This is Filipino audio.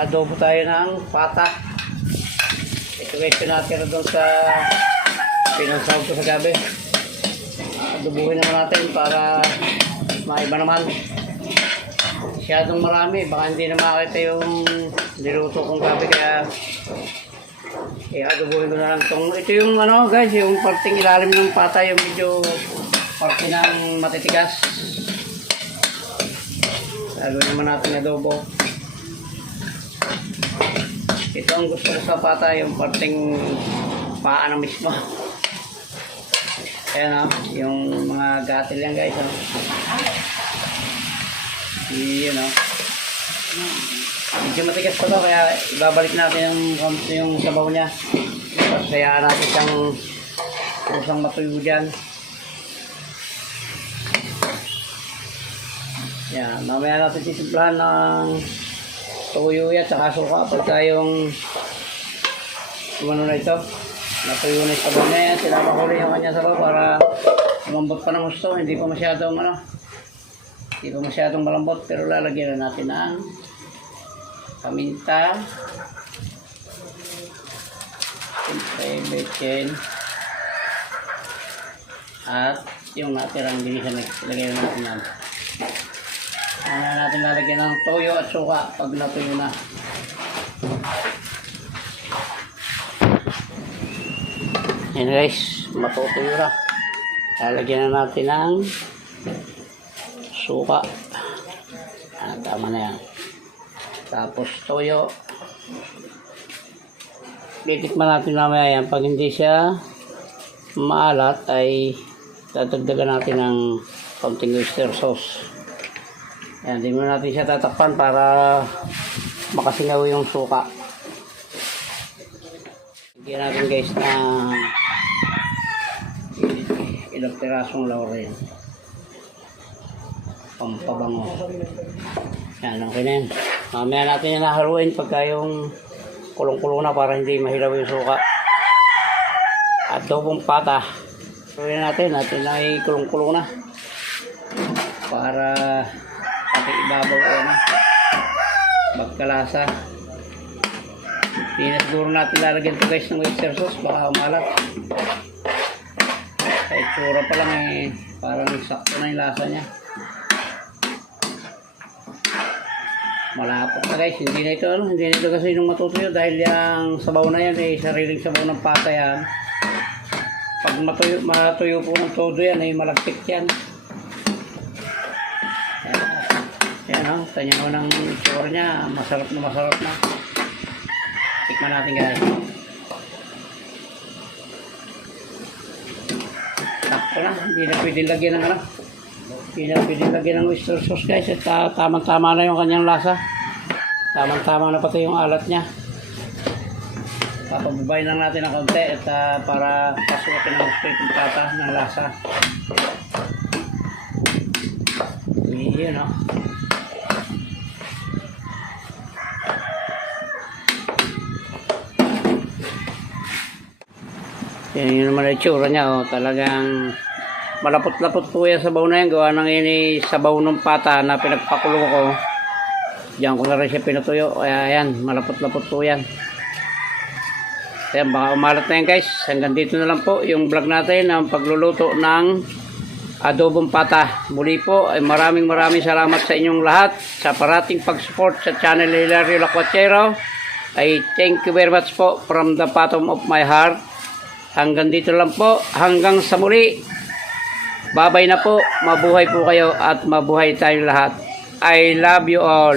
Mag-adobo tayo ng pata. Ito guys, pinatira doon sa pinansahog ko sa gabi. Adobuhin naman natin para maiba naman. Masyadong marami, baka hindi na makita yung niluto kong gabi, kaya adobuhin ko na lang itong. Ito yung ano guys, yung parting ilalim ng pata, yung medyo parte ng matitigas. Gagawin naman natin adobo. Ito ang gusto ko sa pata, yung parting paa na mismo. Ayan o, yung mga gatil yan guys. Yun o. Medyo matigas pa to, kaya ibabalik natin yung sabaw niya. Tapos hayaan natin siyang kusang matuyo dyan. Yan, mamaya natin titimplahan ng tuyo yan, saka suka. Pagka yung ano na ito, natuyo na yung sabaw na yan, sinama ko rin yung kanya sabaw para lumambot pa ng gusto. Hindi pa masyadong malambot, pero lalagyan na natin ng paminta, bechin, at yung natirang ginisa na lagyan natin yan. Ano natin lalagyan ng toyo at suka pag natuyo na. Yan guys, matutuyo na. Lalagyan na natin ng suka. Tama na yan. Tapos toyo. Titikman natin mamaya yan. Pag hindi siya maalat ay dadagdagan natin ng konting oyster sauce. Yan, hindi muna natin siya tatakpan para makasingaw yung suka. Lagyan natin guys na ilang pirasong laurel. Pampabango. Yan, okay na yan. Mamaya natin yung nahaluin pagka yung kulong-kulong na para hindi mahilaw yung suka. Adobong pata. Haluin natin ay kulong-kulong na. Para pati ibabaw na magkalasa. Hindi na siguro natin lalagyan ito guys ng oyster sauce, baka umalat. Sa itsura pa lang parang sakto na yung lasa nya. Malapot na guys, hindi na ito kasi nung matutuyo dahil yung sabaw na yan sariling sabaw ng pata yan. Pag matuyo po ng todo yan malagkit yan. Yan o, tanya ko ng itsura niya, masarap na. Tikman natin guys. Sakto na, hindi na pwede lagyan ng hindi na pwede lagyan ng oyster sauce guys. At tamang-tama na yung kanyang lasa. Tamang-tama na pati yung alat niya. Papababayin lang natin ng konti at para pasukin ang gusto yung pata ng lasa. Yun o. Yan yun naman ang itsura niya. Talagang malapot-lapot po yan sabaw na yan. Gawa ng sabaw ng pata na pinagpakulo ko. Diyan ko na rin siya pinatuyo. Kaya yan, malapot-lapot po yan. Kaya baka umalat na yan guys. Hanggang dito na lang po yung vlog natin ng pagluluto ng adobong pata. Muli po ay maraming salamat sa inyong lahat sa parating pag-support sa channel Hilario Lacuachero. Ay thank you very much po from the bottom of my heart. Hanggang dito lang po. Hanggang sa muli. Babay na po. Mabuhay po kayo at mabuhay tayong lahat. I love you all.